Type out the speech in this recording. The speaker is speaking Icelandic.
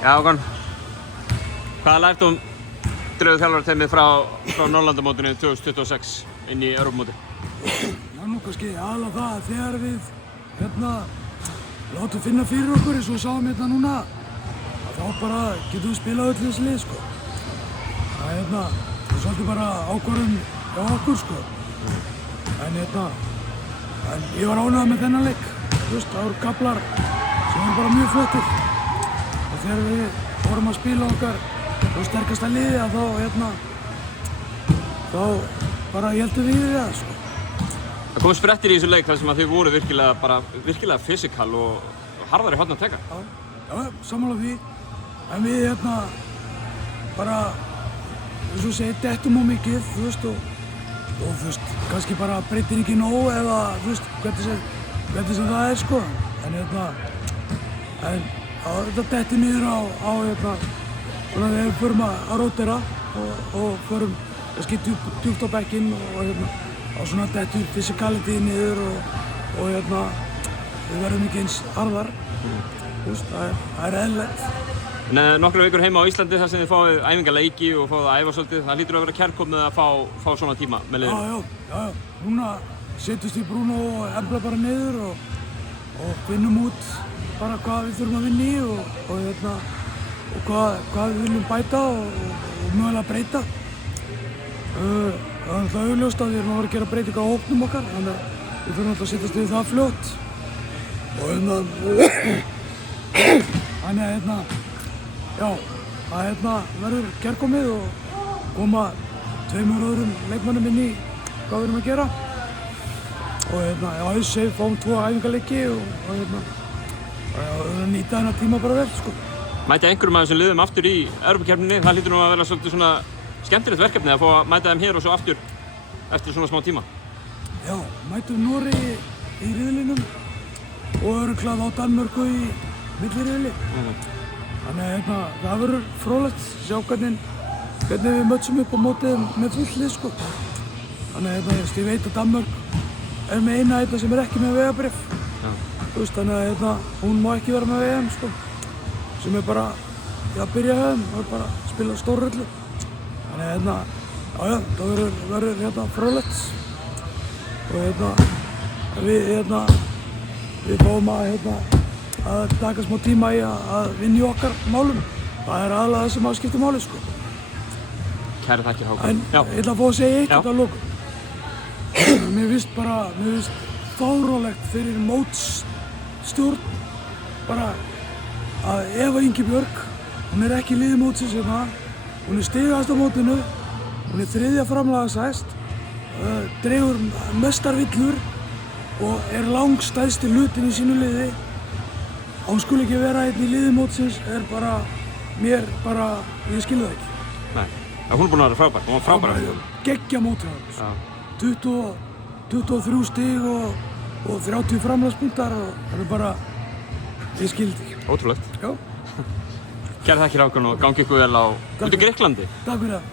Já, Hákon. Hvaða lærdóm dregur þjálfarateymið frá Norðurlandamótinu 2026 inn í Evrópumótið? Já, nú kannski aðalega það að þegar við látum finna fyrir okkur eins og við sáum núna að þá bara getum við spilað öll þessi lið, sko. Það er svolítið bara ákvörðun hjá okkur, sko. En ég var ánægður með þennan leik. Þú veist, það voru kaflar sem voru bara mjög flottir. Og þegar við vorum að spila okkar á sterkasta liði að þá bara héldum við í það, sko. Það komu sprettir í þessu leik þar sem að þið voru virkilega fysikal og harðari horn að teka. Já, sammála því. En við bara, eins og segir, dettum á mikið, þú veist, og þú veist, kannski bara breytir ekki nóg eða, þú veist, hvernig sem það er, sko. En þetta dettir niður á svona þegar við förum að rótera og förum kannski djúpt á bekkinn og á svona dettur physicality niður og við verðum ekki eins harðar. Þú veist, það er eðlilegt. Nokkrar vikur heima á Íslandi þar sem þið fáið æfingaleiki og fáið að æfa svolítið. Það hlýtur að vera kærkomið að fá svona tíma með liðinu. Já. Núna setjumst við Bruno og Embla bara niður og finnum út bara hvað við þurfum að vinna í og hvað við viljum bæta og mögulega breyta. Það er alltaf augljóst að við erum að fara að gera breytingar á hópnum okkar, þannig að við þurfum alltaf að setjast við það fljótt. Það verður kærkomið og koma 2 öðrum leikmönnum inn í hvað við erum að gera. Og ég segi fáum 2 æfingaleiki og nýta þennan tíma bara vel, sko. Mæta einhverjum af þessum liðum aftur í Evrópukeppninni, það hlýtur nú að vera svolítið svona skemmtilegt verkefni að fá að mæta þeim hér og svo aftur eftir svona smá tíma. Já, mætum Noregi í riðlinum og örugglega á Danmörku í milliriðli. Þannig að það verður fróðlegt að sjá hvernig við mötsum upp á mótið með fullt lið, sko. Þannig að ég veit að Danmörk er með eina sem er ekki með vegabréf. Þú veist, þannig að hún má ekki vera með VM, sko. Sem er bara að byrja höfum, það er bara að spila stórröllu. Þannig að það verður fróðlegt. Og við fáum að taka smá tíma í að vinna í okkar málum. Það er aðalega það sem skiptir máli, sko. Kærar þakkir, Hákon. En ég ætla að fá að segja eitt að lokum. Mér finnst fáránlegt fyrir mótsstjórn bara að Eva Ingibjörg, hún er ekki í liði mótsins hérna, hún er stigahæst á mótinu, hún er 3. framlagashæst, dregur mestar villur og er langstæðsti hlutinn í sínu liði. Að hún skuli ekki vera einn í liði mótsins er bara, ég skil það ekki. Nei, hún er búin að vera frábær, hún var frábær. Geggja mótið hann, 23 stig og 30 framlagspunktar og það er bara, ég skil þetta ekki. Ótrúlegt. Já. Kærar þakkir, Hákon, og gangi ykkur vel út í Grikklandi. Takk fyrir það.